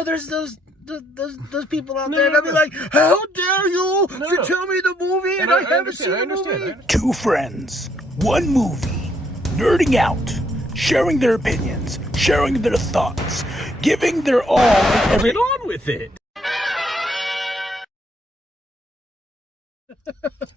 no, there's those people out there that'll be like, how dare you tell me the movie and I haven't seen the movie. Two friends, one movie, nerding out, sharing their opinions, sharing their thoughts, giving their all. Get on with it.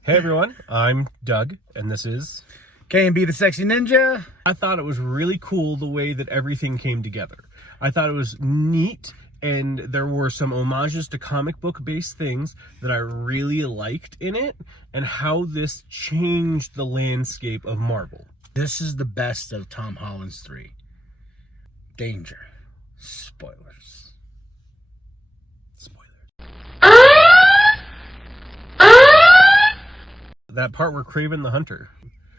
Hey everyone, I'm Doug, and this is K&B the Sexy Ninja. I thought it was really cool the way that everything came together. I thought it was neat, and there were some homages to comic book based things that I really liked in it, and how this changed the landscape of Marvel. This is the best of Tom Holland's 3. Danger. Spoilers. That part where Kraven the Hunter,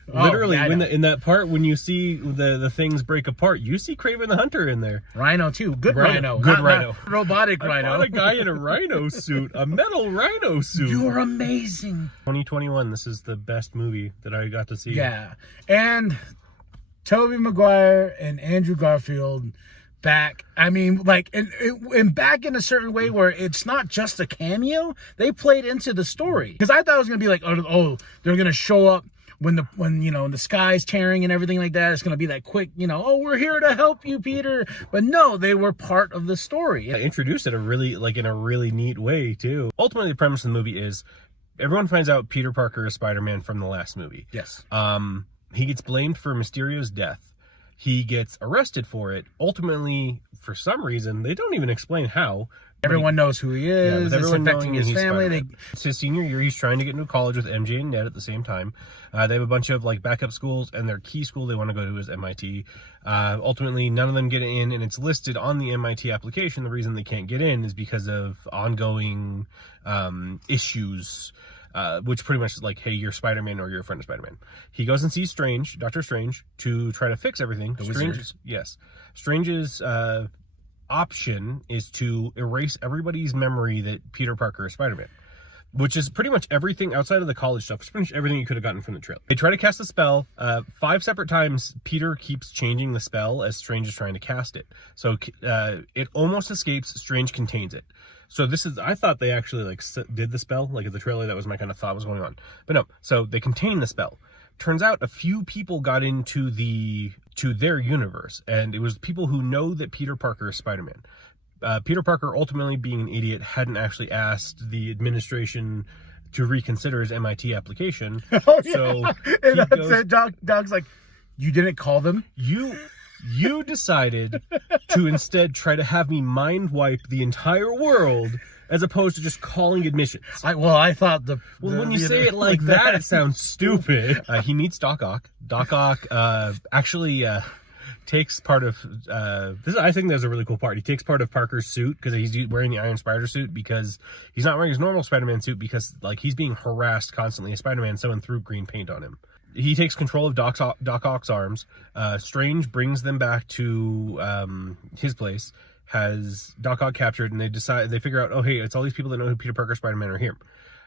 literally, in that part when you see the things break apart, you see Kraven the Hunter in there. Rhino too, good Rhino, good Rhino, not robotic Rhino. I bought a guy in a rhino suit, a metal rhino suit. You're amazing. 2021. This is the best movie that I got to see. Yeah, and Tobey Maguire and Andrew Garfield. Back, I mean, like, and back in a certain way where it's not just a cameo. They played into the story, because I thought it was gonna be like, oh, they're gonna show up when you know, the sky's tearing and everything like that. It's gonna be that quick, you know, oh, we're here to help you, Peter. But no, they were part of the story. They introduced it in a really neat way too. Ultimately, the premise of the movie is everyone finds out Peter Parker is Spider-Man from the last movie. Yes. He gets blamed for Mysterio's death. He gets arrested for it. Ultimately, for some reason, they don't even explain how. Everyone knows who he is. Yeah, it's affecting his family. It's his senior year. He's trying to get into college with MJ and Ned at the same time. They have a bunch of like backup schools, and their key school they want to go to is MIT. Ultimately, none of them get in, and it's listed on the MIT application. The reason they can't get in is because of ongoing issues. Which pretty much is like, hey, you're Spider-Man or you're a friend of Spider-Man. He goes and sees Strange, Dr. Strange, to try to fix everything. Strange's option is to erase everybody's memory that Peter Parker is Spider-Man, which is pretty much everything outside of the college stuff. It's pretty much everything you could have gotten from the trailer. They try to cast the spell 5 separate times. Peter keeps changing the spell as Strange is trying to cast it. So it almost escapes. Strange contains it. So I thought they actually like did the spell, like at the trailer. That was my kind of thought was going on, but no. So they contain the spell. Turns out a few people got into their universe, and it was people who know that Peter Parker is Spider-Man. Peter Parker, ultimately being an idiot, hadn't actually asked the administration to reconsider his MIT application. Oh, yeah. So and that's it. Dog's like, you didn't call them? You decided to instead try to have me mind wipe the entire world as opposed to just calling admissions. I thought when you say it like that, it sounds stupid. He meets Doc Ock. Doc Ock actually takes part of this. I think there's a really cool part. He takes part of Parker's suit because he's wearing the Iron Spider suit, because he's not wearing his normal Spider-Man suit because like he's being harassed constantly as Spider-Man. Someone threw green paint on him. He takes control of Doc Ock's arms. Strange brings them back to his place, has Doc Ock captured, and they figure out, oh, hey, it's all these people that know who Peter Parker Spider-Man are here.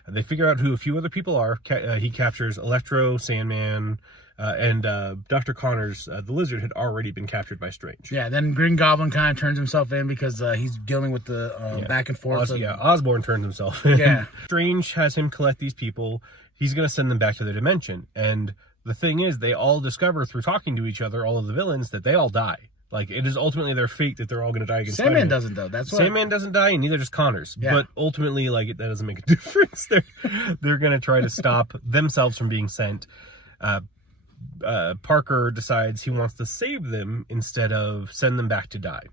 They figure out who a few other people are. He captures Electro, Sandman, and Dr. Connors, the Lizard, had already been captured by Strange. Yeah, then Green Goblin kind of turns himself in because he's dealing with the back and forth. Osborn turns himself in. Yeah. Strange has him collect these people. He's going to send them back to their dimension. And the thing is, they all discover through talking to each other, all of the villains, that they all die. Like, it is ultimately their fate that they're all going to die against Sandman doesn't, though. Sandman doesn't die, and neither does Connors. Yeah. But ultimately, like, that doesn't make a difference. They're going to try to stop themselves from being sent. Parker decides he wants to save them instead of send them back to die.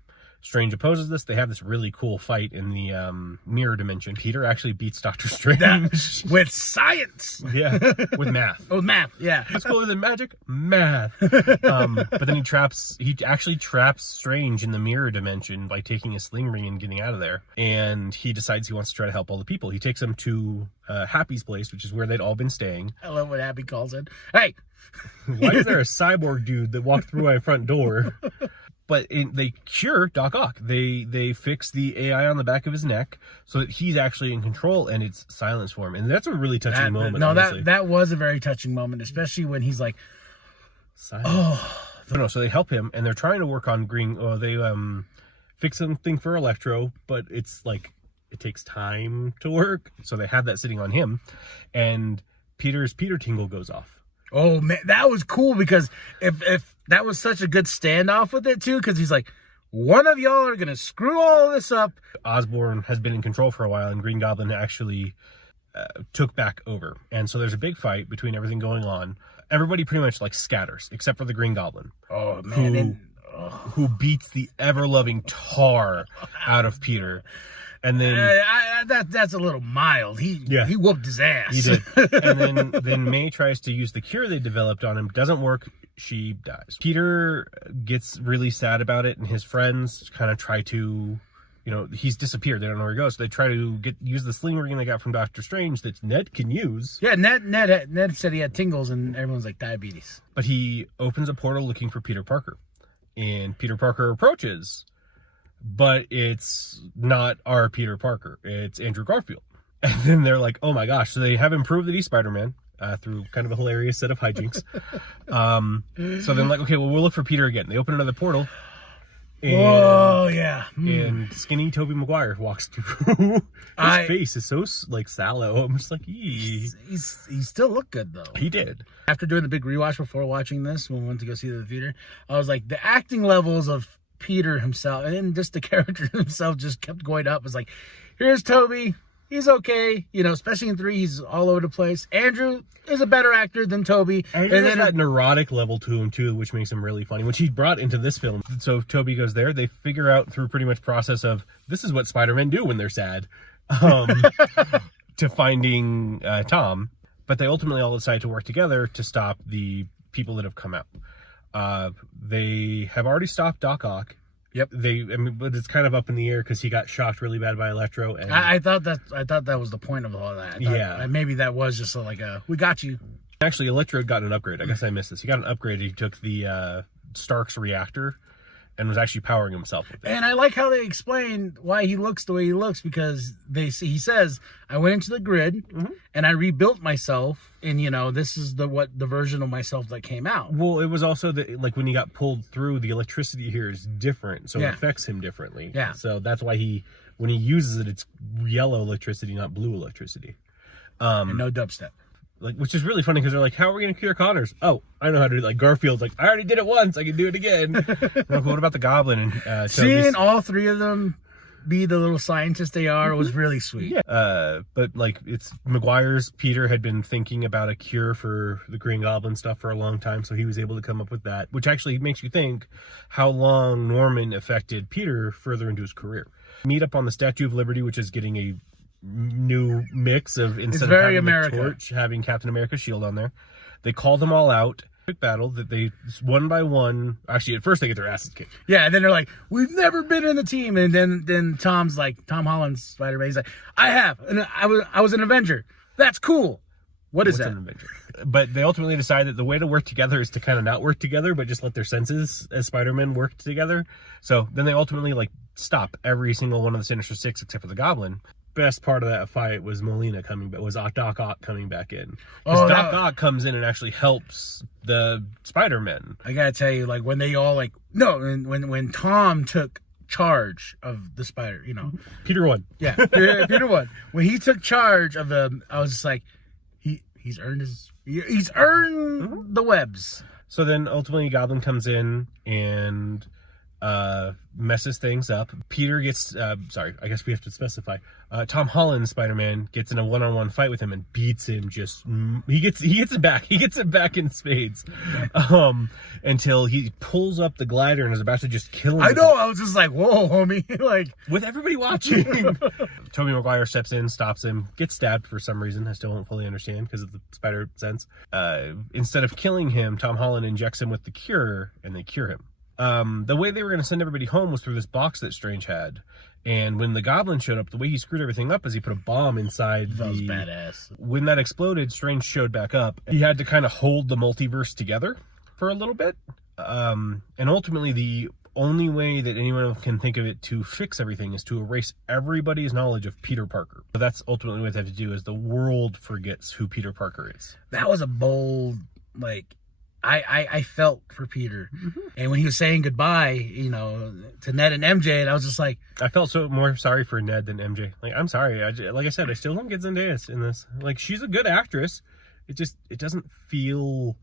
Strange opposes this. They have this really cool fight in the mirror dimension. Peter actually beats Dr. Strange. With science! Yeah, with math. Oh, math, yeah. What's cooler than magic? Math. But then he actually traps Strange in the mirror dimension by taking a sling ring and getting out of there. And he decides he wants to try to help all the people. He takes them to Happy's place, which is where they'd all been staying. I love what Happy calls it. Hey! Why is there a cyborg dude that walked through my front door? But they cure Doc Ock. They fix the AI on the back of his neck so that he's actually in control, and it's silence for him. And that's a really touching moment. No, that was a very touching moment, especially when he's like, silence. Oh. No, so they help him, and they're trying to work on Green. They fix something for Electro, but it's like it takes time to work, so they have that sitting on him, and Peter's Peter tingle goes off. Oh man, that was cool, because if that was such a good standoff with it too, because he's like, one of y'all are gonna screw all this up. Osborn has been in control for a while, and Green Goblin actually took back over, and so there's a big fight between everything going on. Everybody pretty much like scatters except for the Green Goblin. Oh man, who beats the ever-loving tar out of Peter. And then that's a little mild. He whooped his ass. He did. And then May tries to use the cure they developed on him. Doesn't work. She dies. Peter gets really sad about it, and his friends kind of try to, he's disappeared. They don't know where he goes. So they try to use the sling ring they got from Doctor Strange that Ned can use. Yeah, Ned said he had tingles, and everyone's like, diabetes. But he opens a portal looking for Peter Parker. And Peter Parker approaches, but it's not our Peter Parker. It's Andrew Garfield. And then they're like, oh my gosh. So they have him prove that he's Spider-Man through kind of a hilarious set of hijinks. So then like, okay, well, we'll look for Peter again. They open another portal. And, oh, yeah. And skinny Tobey Maguire walks through. His face is so like sallow. I'm just like, he still looked good though. He did. After doing the big rewatch before watching this, when we went to go see it at the theater, I was like, the acting levels of Peter himself, and then just the character himself just kept going up. It's like, here's Tobey. He's okay. Especially in 3, he's all over the place. Andrew is a better actor than Tobey. And then that neurotic level to him, too, which makes him really funny, which he brought into this film. So Tobey goes there. They figure out through pretty much process of, this is what Spider-Men do when they're sad, to finding Tom. But they ultimately all decide to work together to stop the people that have come out. They have already stopped Doc Ock. Yep. But it's kind of up in the air because he got shocked really bad by Electro. And I thought that was the point of all that. Maybe that was just like we got you. Actually, Electro got an upgrade. I guess I missed this. He got an upgrade. He took the Stark's reactor and was actually powering himself with it. And I like how they explain why he looks the way he looks, because he says, I went into the grid and I rebuilt myself, and this is the version of myself that came out. Well, it was also like when he got pulled through, the electricity here is different, so it affects him differently. Yeah. So that's why when he uses it, it's yellow electricity, not blue electricity. And no dubstep. Which is really funny because they're like, how are we going to cure Connors? Oh, I know how to do it. Like, Garfield's like, I already did it once. I can do it again. Like, what about the Goblin? And seeing all 3 of them be the little scientists they are was really sweet. Yeah. But it's Maguire's Peter had been thinking about a cure for the Green Goblin stuff for a long time, so he was able to come up with that, which actually makes you think how long Norman affected Peter further into his career. Meet up on the Statue of Liberty, which is getting a new mix of, instead of having the torch, having Captain America's shield on there. They call them all out. Quick battle that they one by one. Actually, at first they get their asses kicked. Yeah, and then they're like, "We've never been in the team." And then Tom's like, Tom Holland's Spider-Man. He's like, "I have, and I was an Avenger. That's cool." What's that? An Avenger? But they ultimately decide that the way to work together is to kind of not work together, but just let their senses as Spider-Man work together. So then they ultimately stop every single one of the Sinister Six except for the Goblin. Best part of that fight was Doc Ock coming back in. Because Doc Ock comes in and actually helps the Spider-Men. I gotta tell you, when they all when Tom took charge of the Spider, Peter won. Yeah, Peter won. When he took charge of them, I was just like, he's earned the webs. So then ultimately Goblin comes in and messes things up. Peter gets I guess we have to specify. Tom Holland Spider-Man gets in a one-on-one fight with him and beats him. He gets it back. He gets it back in spades. Until he pulls up the glider and is about to just kill him. I know. I was just like, whoa, homie. With everybody watching. Tobey Maguire steps in, stops him, gets stabbed for some reason. I still don't fully understand because of the spider sense. Instead of killing him, Tom Holland injects him with the cure and they cure him. The way they were going to send everybody home was through this box that Strange had. And when the Goblin showed up, the way he screwed everything up is he put a bomb inside. That was badass. When that exploded, Strange showed back up. He had to kind of hold the multiverse together for a little bit. And ultimately, the only way that anyone can think of it to fix everything is to erase everybody's knowledge of Peter Parker. But that's ultimately what they have to do, is the world forgets who Peter Parker is. That was a bold, I felt for Peter. And when he was saying goodbye, you know, to Ned and MJ, and I was just like, I felt so more sorry for Ned than MJ. Like, I'm sorry. Like I said, I still don't get Zendaya in this. Like, she's a good actress. It doesn't feel.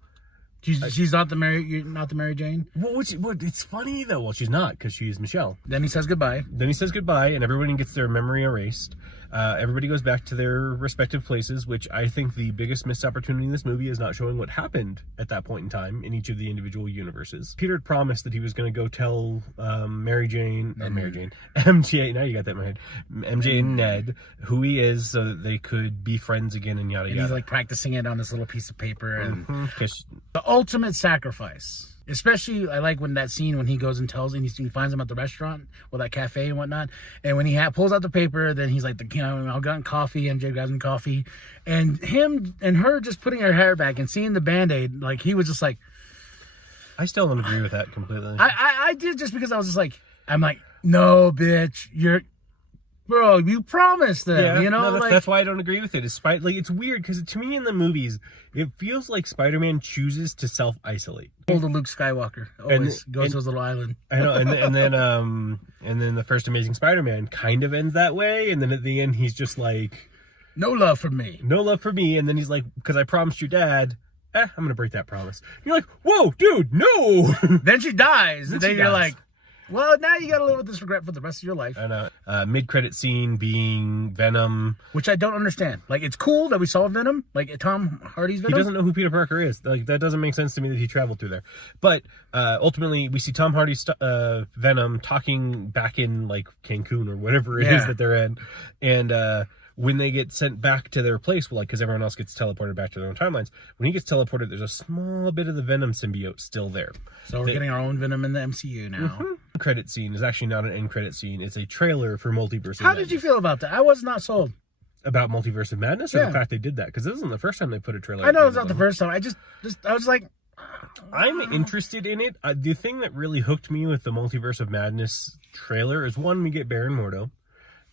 She's not the Mary Jane. Well, it's funny though. Well, she's not, because she's Michelle. Then he says goodbye. And everybody gets their memory erased. Everybody goes back to their respective places, which I think the biggest missed opportunity in this movie is not showing what happened at that point in time in each of the individual universes. Peter had promised that he was going to go tell MJ. Now you got that in my head. MJ and Ned who he is, so that they could be friends again, and yada yada. And he's like practicing it on this little piece of paper, and the ultimate sacrifice. Especially, I like when that scene when he goes and tells him, he finds him at the restaurant or that cafe and whatnot. And when he pulls out the paper, then he's like, I've gotten coffee. MJ got him coffee. And him and her just putting her hair back and seeing the Band-Aid, like, he was just like... I still don't agree with that completely. I did, just because I was just like, I'm like, no, bitch, bro, you promised them, you know? No, that's why I don't agree with it. It's weird, because to me in the movies, it feels like Spider-Man chooses to self-isolate. Pull the Luke Skywalker. Always goes to his little island. I know, and then the first Amazing Spider-Man kind of ends that way, and then at the end he's just like... No love for me. And then he's like, because I promised your dad, I'm going to break that promise. And you're like, whoa, dude, no! Then she dies, and then you're like... Well, now you gotta live with this regret for the rest of your life. I know. Mid-credit scene being Venom. Which I don't understand. Like, it's cool that we saw Venom. Like, Tom Hardy's Venom. He doesn't know who Peter Parker is. Like, that doesn't make sense to me that he traveled through there. But, ultimately, we see Tom Hardy's Venom talking back in, like, Cancun or whatever it is that they're in. And, when they get sent back to their place, well, like, because everyone else gets teleported back to their own timelines, when he gets teleported, there's a small bit of the Venom symbiote still there. So we're getting our own Venom in the MCU now. Credit scene is actually not an end credit scene. It's a trailer for Multiverse of Madness. How did you feel about that? I was not sold. About Multiverse of Madness, or the fact they did that? Because this isn't the first time they put a trailer. I know it's not the first time. I was like... I'm interested in it. The thing that really hooked me with the Multiverse of Madness trailer is, one, we get Baron Mordo.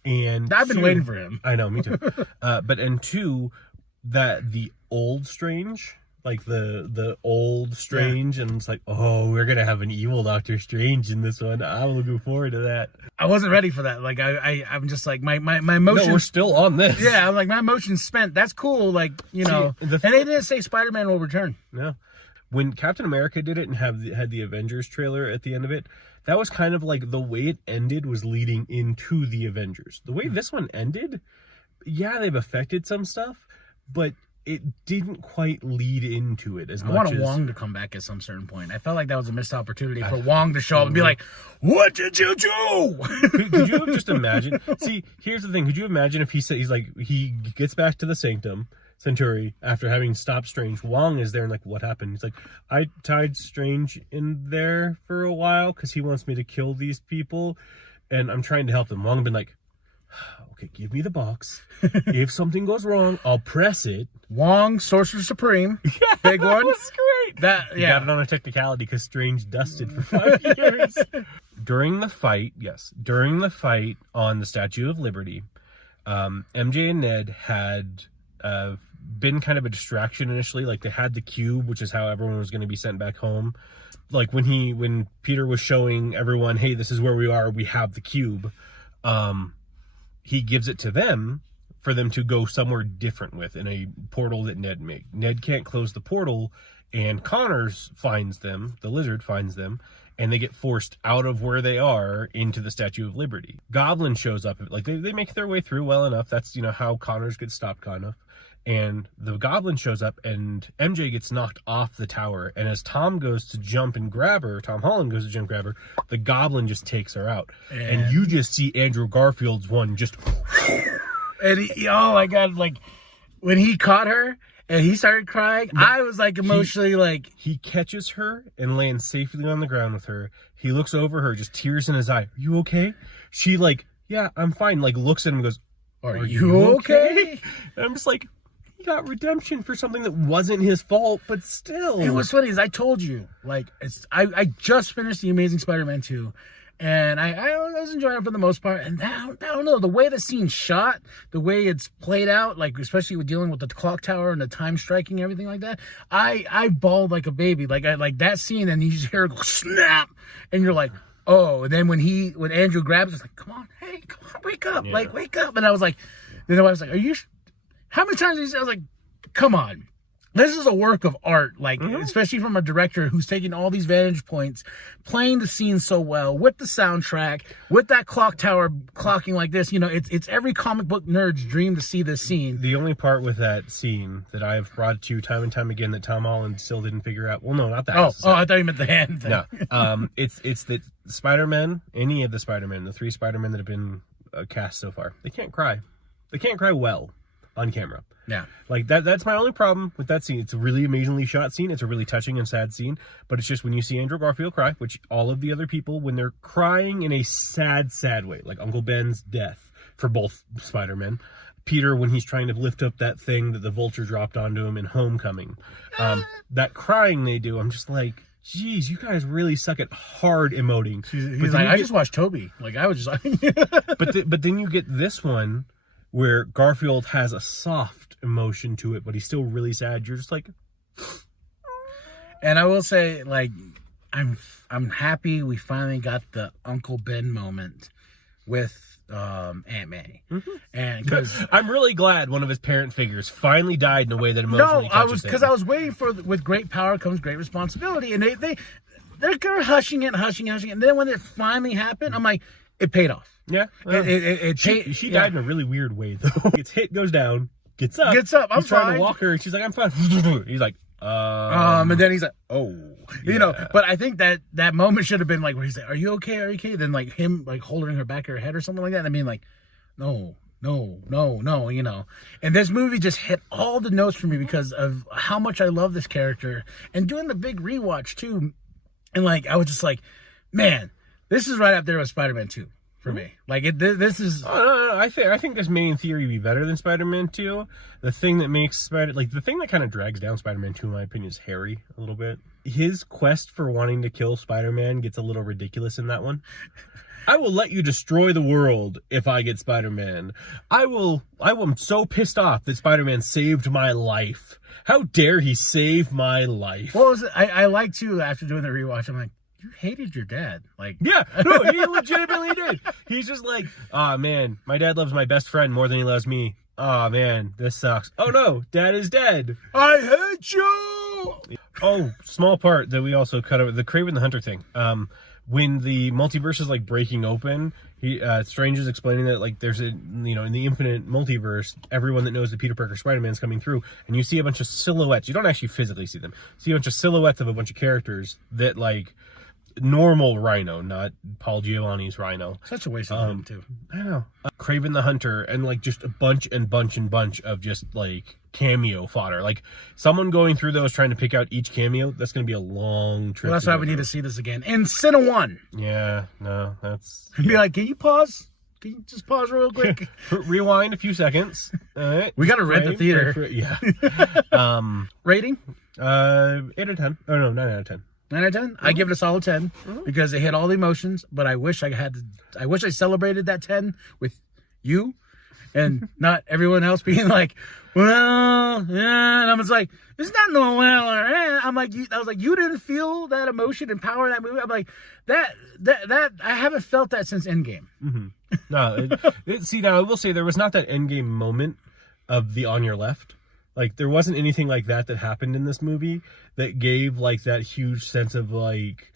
And I've been waiting for him. I know, me too. And two, that the old Strange, like the old Strange, and it's like, oh, we're gonna have an evil Doctor Strange in this one. I'm looking forward to that. I wasn't ready for that. Like I'm just like my emotions. No, we're still on this. Yeah, I'm like, my emotions spent. That's cool. Like, you know, and they didn't say Spider-Man will return. No. When Captain America did it and had the Avengers trailer at the end of it, that was kind of like the way it ended was leading into the Avengers. The way this one ended, they've affected some stuff, but it didn't quite lead into it as much. I want Wong to come back at some certain point. I felt like that was a missed opportunity for Wong to show up and be like, "What did you do?" Could you just imagine? See, here's the thing. Could you imagine if he gets back to the Sanctum Centauri after having stopped Strange? Wong is there and like, what happened? He's like, I tied Strange in there for a while because he wants me to kill these people, and I'm trying to help them. Wong had been like, okay, give me the box. If something goes wrong, I'll press it. Wong, Sorcerer Supreme, big one. That's great. Got it on a technicality because Strange dusted for 5 years. During the fight on the Statue of Liberty, MJ and Ned had been kind of a distraction initially. Like, they had the cube, which is how everyone was going to be sent back home. Like, when Peter was showing everyone, hey, this is where we are, we have the cube, he gives it to them for them to go somewhere different with, in a portal that Ned made. Ned can't close the portal, and Connors finds them, the lizard finds them, and they get forced out of where they are into the Statue of Liberty. Goblin shows up. Like, they make their way through well enough. That's, how Connors gets stopped, kind of. And the Goblin shows up, and MJ gets knocked off the tower. And as Tom goes to jump and grab her, Tom Holland goes to jump and grab her, the Goblin just takes her out. And you just see Andrew Garfield's one just... And oh my God, like, when he caught her and he started crying, I was like emotionally He catches her and lands safely on the ground with her. He looks over her, just tears in his eye. Are you okay? She yeah, I'm fine. Like, looks at him and goes, Are you okay? And I'm just like, he got redemption for something that wasn't his fault, but still. And what's funny is I told you, like, I just finished The Amazing Spider-Man 2, And I was enjoying it for the most part. And I don't know, the way the scene's shot, the way it's played out, like especially with dealing with the clock tower and the time striking and everything like that, I bawled like a baby. Like that scene, and you just hear it go snap, and you're like, oh. And then when Andrew grabs, it's like, come on, wake up, like wake up. And I was like, then I was like, how many times did you say? I was like, come on. This is a work of art, like, especially from a director who's taking all these vantage points, playing the scene so well, with the soundtrack, with that clock tower clocking like this. You know, it's every comic book nerd's dream to see this scene. The only part with that scene that I've brought to you time and time again that Tom Holland still didn't figure out. Well, no, not that. Oh, I thought you meant the hand thing. No, it's that Spider-Man, any of the Spider-Man, the 3 Spider-Man that have been cast so far, they can't cry. They can't cry well on camera. Yeah. Like that's my only problem with that scene. It's a really amazingly shot scene. It's a really touching and sad scene. But it's just when you see Andrew Garfield cry, which all of the other people, when they're crying in a sad, sad way, like Uncle Ben's death for both Spider-Men, Peter when he's trying to lift up that thing that the Vulture dropped onto him in Homecoming, that crying they do, I'm just like, geez, you guys really suck at hard emoting. He's like, I just watched Tobey. Like, I was just like... but then you get this one where Garfield has a soft emotion to it, but he's still really sad. You're just like... And I will say, like, I'm happy we finally got the Uncle Ben moment with Aunt May. And because I'm really glad one of his parent figures finally died in a way that emotionally touches him. I was waiting for, with great power comes great responsibility, and they're hushing it, and then when it finally happened, I'm like, it paid off. Yeah, she died in a really weird way though. Gets hit, goes down, gets up. I'm He's trying fine. to walk her, and she's like, I'm fine. He's like, and then he's like, oh, yeah. you know. But I think that moment should have been like where he's like, are you okay? Then like him like holding her back of her head or something like that. And I mean like, no, you know. And this movie just hit all the notes for me because of how much I love this character. And doing the big rewatch too, and like I was just like, man, this is right up there with Spider-Man 2. For me, like this is. Oh, no. I think this may in theory be better than Spider-Man 2. The thing that makes the thing that kind of drags down Spider-Man 2, in my opinion, is Harry a little bit. His quest for wanting to kill Spider-Man gets a little ridiculous in that one. I will let you destroy the world if I get Spider-Man. I'm so pissed off that Spider-Man saved my life. How dare he save my life? What was it? I like to after doing the rewatch. I'm like, you hated your dad. Like, yeah, no, he legitimately did. He's just like, oh man, my dad loves my best friend more than he loves me. Oh man, this sucks. Oh no, dad is dead. I hate you. Oh, small part that we also cut over, the Kraven the Hunter thing. When the multiverse is like breaking open, Strange is explaining that like there's in the infinite multiverse, everyone that knows that Peter Parker Spider-Man is coming through, and you see a bunch of silhouettes. You don't actually physically see them. You see a bunch of silhouettes of a bunch of characters that like normal Rhino, not Paul Giovanni's Rhino. Such a waste of time too. I know. Kraven the Hunter, and like just a bunch of just like cameo fodder. Like someone going through those trying to pick out each cameo, that's going to be a long trip. Well, that's why we need to see this again in Cine 1. Yeah, no, that's... Be like, can you pause? Can you just pause real quick? Rewind a few seconds. All right. We got to rent the theater. Yeah. Rating? 8 out of 10. Oh no, 9 out of 10. 9 out of 10? I give it a solid 10 because it hit all the emotions, but I wish I celebrated that 10 with you and not everyone else being like, well, yeah. And I was like, it's not no well or eh. I was like, you didn't feel that emotion and power in that movie. I'm like, that I haven't felt that since Endgame. No, see, now I will say there was not that Endgame moment of the on your left. Like, there wasn't anything like that happened in this movie that gave, like, that huge sense of, like,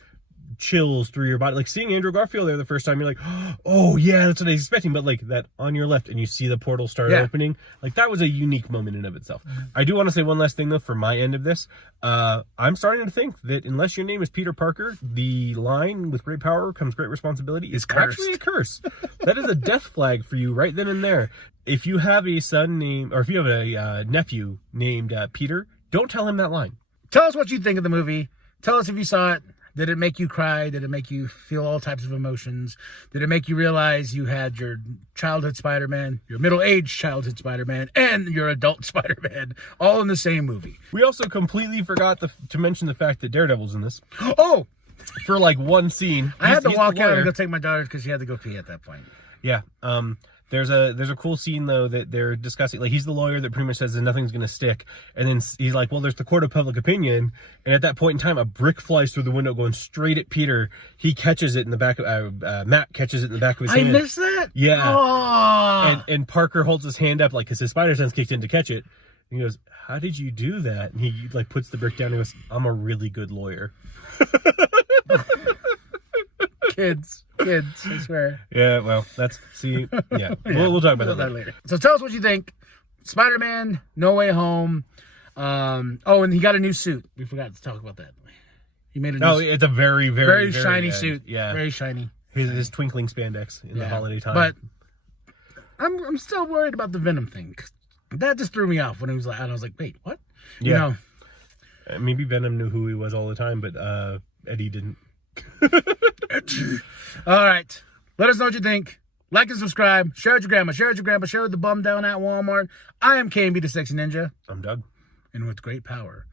chills through your body. Like, seeing Andrew Garfield there the first time, you're like, oh, yeah, that's what I was expecting. But, like, that on your left, and you see the portal start opening, like, that was a unique moment in and of itself. I do want to say one last thing, though, for my end of this. I'm starting to think that unless your name is Peter Parker, the line, with great power comes great responsibility, is actually a curse. That is a death flag for you right then and there. If you have a son named, or if you have a nephew named Peter, don't tell him that line. Tell us what you think of the movie. Tell us if you saw it. Did it make you cry? Did it make you feel all types of emotions? Did it make you realize you had your childhood Spider-Man, your middle-aged childhood Spider-Man, and your adult Spider-Man all in the same movie? We also completely forgot to mention the fact that Daredevil's in this. Oh! for like one scene. I had to He's walk the out and lawyer. go take my daughter because she had to go pee at that point. Yeah. There's a cool scene though that they're discussing. Like he's the lawyer that pretty much says that nothing's gonna stick, and then he's like, "Well, there's the court of public opinion." And at that point in time, a brick flies through the window, going straight at Peter. He catches it in the back of Matt catches it in the back of his hand. I missed that. Yeah. Oh. And Parker holds his hand up like because his spider sense kicked in to catch it. And he goes, "How did you do that?" And he like puts the brick down and goes, "I'm a really good lawyer." Kids, I swear. Yeah, well, yeah. We'll talk about that later. So tell us what you think. Spider-Man, No Way Home. And he got a new suit. We forgot to talk about that. He made a new suit. It's a very, very, Very shiny suit. Yeah. Very shiny. His twinkling spandex in the holiday time. But I'm still worried about the Venom thing. That just threw me off when it was like, and I was like, wait, what? Yeah. Maybe Venom knew who he was all the time, but Eddie didn't. All right. Let us know what you think. Like and subscribe. Share with your grandma. Share with your grandpa. Share with the bum down at Walmart. I am KMB the Sexy Ninja. I'm Doug. And with great power